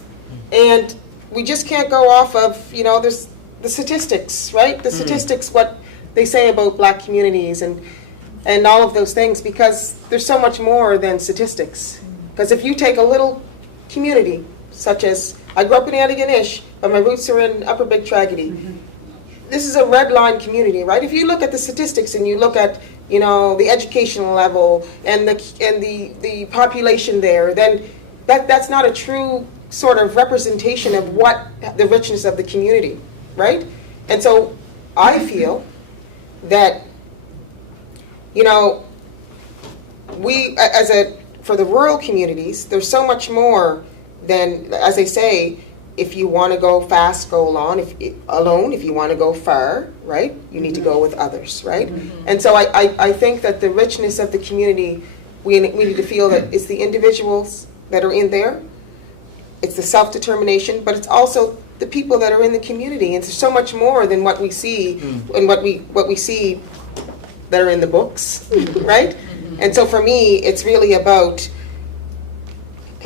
And we just can't go off of, there's the statistics, right? The statistics, what they say about black communities and all of those things, because there's so much more than statistics. Because if you take a little community, such as, I grew up in Antigonish, but my roots are in Upper Big Tragedy. This is a red line community, right? If you look at the statistics and you look at, the educational level and the population there, then that's not a true sort of representation of what the richness of the community, right? And so I feel that, for the rural communities, there's so much more than, as I say, if you want to go fast, go alone. If you want to go far, right, you need to go with others, right? And so I think that the richness of the community, we need to feel that it's the individuals that are in there, it's the self-determination, but it's also the people that are in the community. And there's so much more than what we see and what we see that are in the books, right? And so for me, it's really about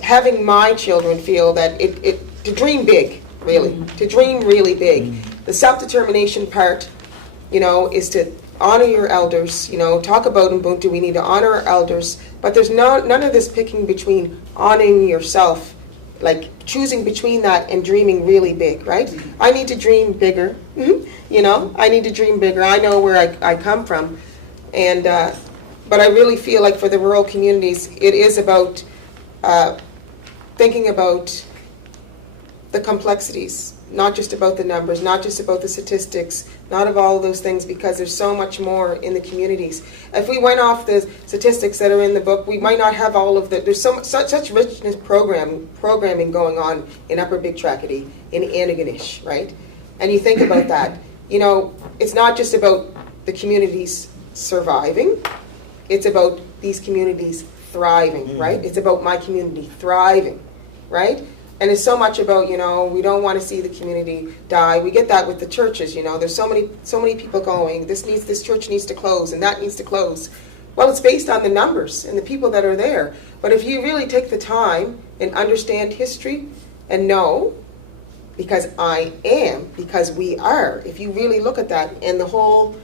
having my children feel that to dream big, really, to dream really big. The self-determination part, is to honor your elders, talk about Ubuntu, we need to honor our elders, but there's none of this picking between honoring yourself, like choosing between that and dreaming really big, right? I need to dream bigger, I need to dream bigger. I know where I come from, and but I really feel like for the rural communities, it is about thinking about the complexities, not just about the numbers, not just about the statistics, not of all of those things, because there's so much more in the communities. If we went off the statistics that are in the book, we might not have all of the, there's such richness programming going on in Upper Big Tragedy, in Antigonish, right? And you think about that, it's not just about the communities surviving, it's about these communities thriving, right? It's about my community thriving, right? And it's so much about, we don't want to see the community die. We get that with the churches, there's so many people going, this church needs to close and that needs to close. Well, it's based on the numbers and the people that are there. But if you really take the time and understand history and know, because we are, if you really look at that and the whole,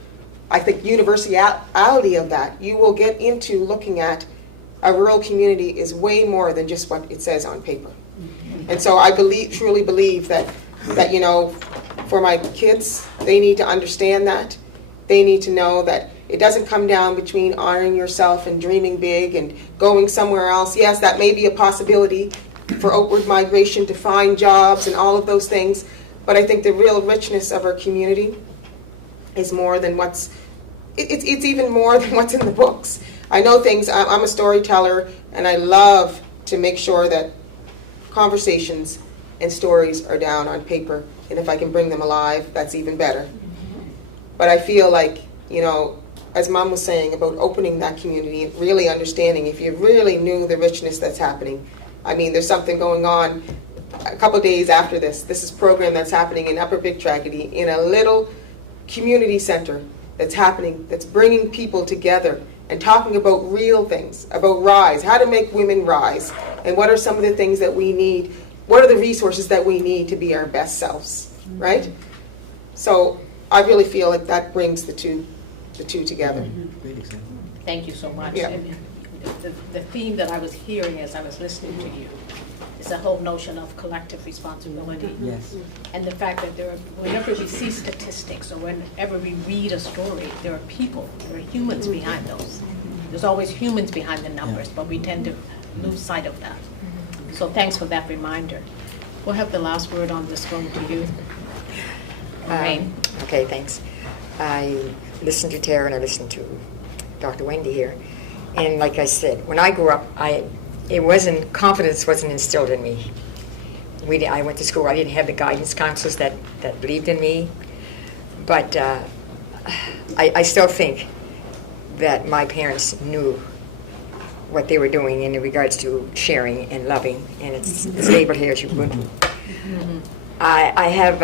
I think, universality of that, you will get into looking at a rural community is way more than just what it says on paper. And so I truly believe that for my kids, they need to understand that. They need to know that it doesn't come down between honoring yourself and dreaming big and going somewhere else. Yes, that may be a possibility for outward migration to find jobs and all of those things. But I think the real richness of our community is more than it's even more than what's in the books. I know things, I'm a storyteller, and I love to make sure that conversations and stories are down on paper, and if I can bring them alive, that's even better. But I feel like, as Mom was saying about opening that community and really understanding, if you really knew the richness that's happening. I mean, there's something going on a couple days after this. This is a program that's happening in Upper Big Tragedy in a little community center that's happening, that's bringing people together and talking about real things, about rise, how to make women rise, and what are some of the things that we need, what are the resources that we need to be our best selves, right? So I really feel like that brings the two together. Great example. Thank you so much. Yeah. And the theme that I was hearing as I was listening to you is the whole notion of collective responsibility. Yes. And the fact that whenever we see statistics or whenever we read a story, there are humans behind those. There's always humans behind the numbers, but we tend to lose sight of that. So thanks for that reminder. We'll have the last word on this one to you. Lorraine. Okay, thanks. I listened to Tara and I listened to Dr. Wendy here. And like I said, when I grew up, confidence wasn't instilled in me. I went to school, I didn't have the guidance counselors that believed in me. But I still think that my parents knew what they were doing in regards to sharing and loving, and it's labeled here as Ubuntu. I have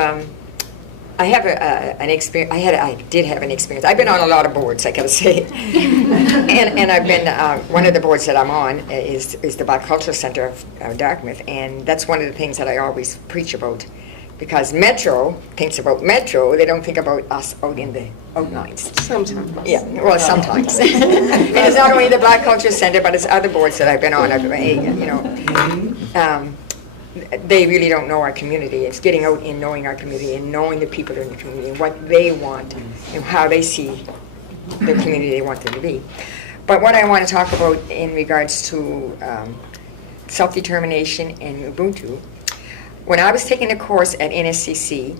an experience. I did have an experience. I've been on a lot of boards, I gotta say, and I've been one of the boards that I'm on is the Black Cultural Center of Dartmouth, and that's one of the things that I always preach about, because Metro thinks about Metro. They don't think about us out in the outlines. Sometimes. Yeah, well, sometimes. And it's not only the Black Culture Center, but it's other boards that I've been on. They really don't know our community. It's getting out and knowing our community and knowing the people in the community and what they want and how they see the community they want them to be. But what I want to talk about in regards to self-determination and Ubuntu, when I was taking a course at NSCC,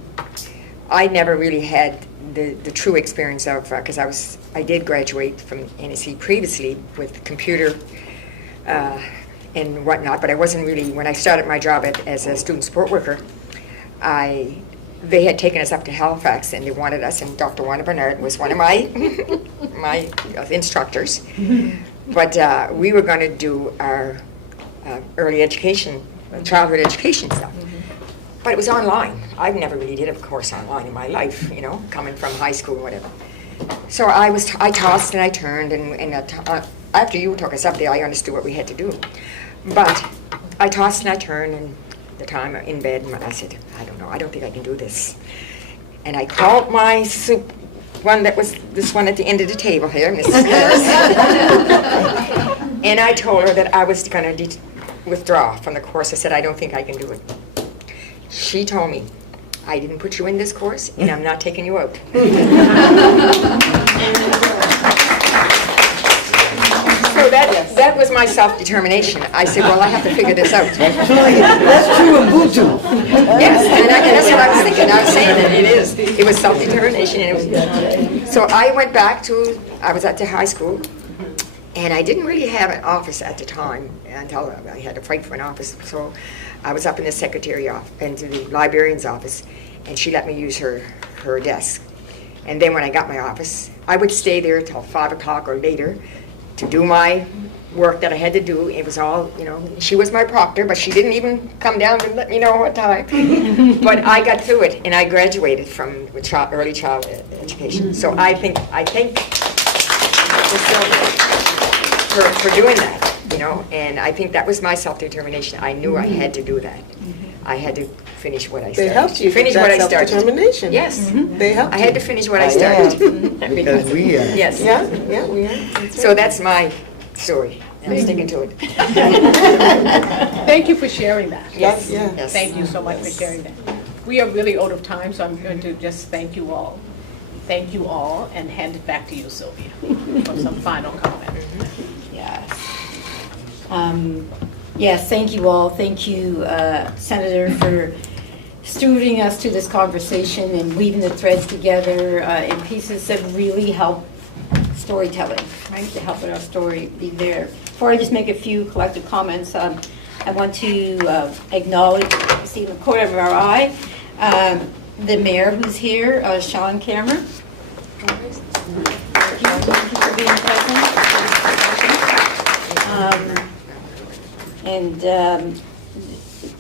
I never really had the true experience of, because I did graduate from NSC previously with computer and whatnot, but I wasn't really, when I started my job as a student support worker, they had taken us up to Halifax and they wanted us, and Dr. Wanda Bernard was one of my my instructors, but we were going to do our early education, childhood education stuff. But it was online. I've never really did a course online in my life, coming from high school or whatever. So I tossed and I turned, and after you took us up there, I understood what we had to do. But I tossed and I turned, and the time in bed, and I said, I don't know, I don't think I can do this. And I called my one that was this one at the end of the table here, Mrs. Harris. And I told her that I was going to withdraw from the course. I said, I don't think I can do it. She told me, I didn't put you in this course, and I'm not taking you out. So that was my self-determination. I said, well, I have to figure this out. That's true Ubuntu. Yes, and that's what I was thinking. I was saying that it is. It was self-determination. And it was, so I went back I was at the high school, and I didn't really have an office at the time until I had to fight for an office. So I was up in the secretary office, into the librarian's office, and she let me use her desk. And then when I got my office, I would stay there till 5 o'clock or later to do my work that I had to do. It was all, she was my proctor, but she didn't even come down to let me know what time. But I got through it, and I graduated from early child education. So I think for doing that, and I think that was my self-determination. I knew I had to do that. I had to finish what I started. They helped you finish with what that I started. self-determination. Yes. They helped I you. had to finish what I started. Because we Yes. Yeah, we are. So that's my story, and I'm sticking to it. Thank you for sharing that. Yes. Yeah. Yes. Thank you so much for sharing that. We are really out of time, so I'm going to just thank you all. Thank you all, and hand it back to you, Sylvia, for some final comment. Yes. Yes, thank you all. Thank you, Senator, for stewarding us to this conversation and weaving the threads together in pieces that really help storytelling, right? To help our story be there. Before I just make a few collective comments, I want to acknowledge, see in the corner of our eye, the mayor who's here, Sean Cameron. Thank you for being present. And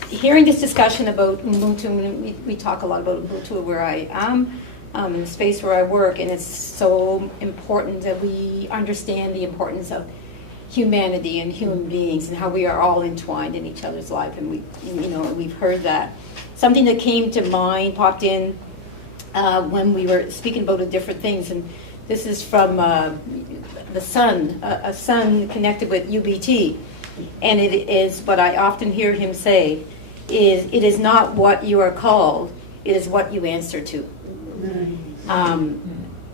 hearing this discussion about Ubuntu, we talk a lot about Ubuntu where I am, in the space where I work, and it's so important that we understand the importance of humanity and human beings and how we are all entwined in each other's life, and we've heard that. Something that came to mind, popped in when we were speaking about the different things, and this is from the son, a son connected with UBT. And it is what I often hear him say, is it is not what you are called, it is what you answer to.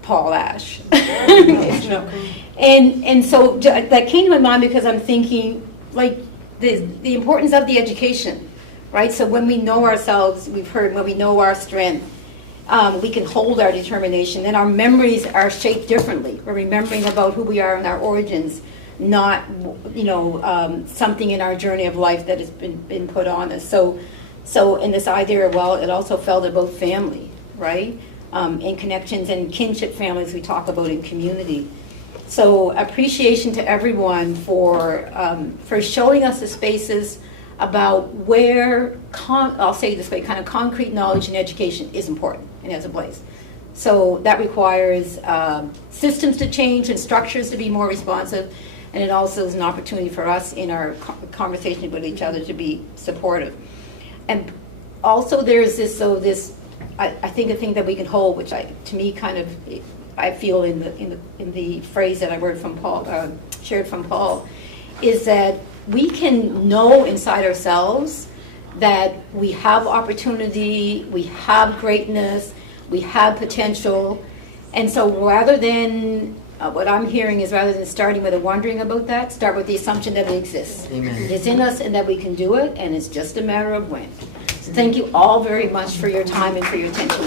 Paul Ash. And so that came to my mind because I'm thinking, like, the importance of the education, right? So when we know ourselves, we've heard, when we know our strength, we can hold our determination, and our memories are shaped differently. We're remembering about who we are and our origins, not, something in our journey of life that has been put on us. So in this idea, well, it also felt about family, right? And connections and kinship families we talk about in community. So appreciation to everyone for showing us the spaces about where, I'll say it this way, kind of concrete knowledge and education is important and has a place. So that requires systems to change and structures to be more responsive, and it also is an opportunity for us in our conversation with each other to be supportive. And also there's I think a thing that we can hold, which to me kind of, I feel in the phrase that I heard from Paul, shared from Paul, is that we can know inside ourselves that we have opportunity, we have greatness, we have potential. And so rather than, what I'm hearing is rather than starting with a wondering about that, start with the assumption that it exists. Amen. It is in us and that we can do it, and it's just a matter of when. So thank you all very much for your time and for your attention.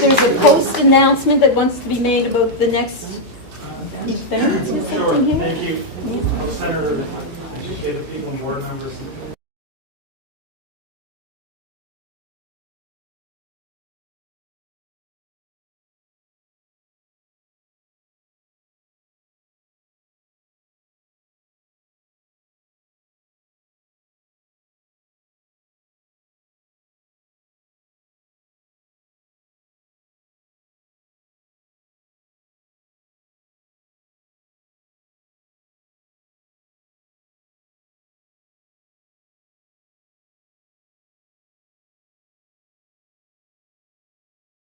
There's a post announcement that wants to be made about the next event. Sure, thank you. Senator, I appreciate the people and board members.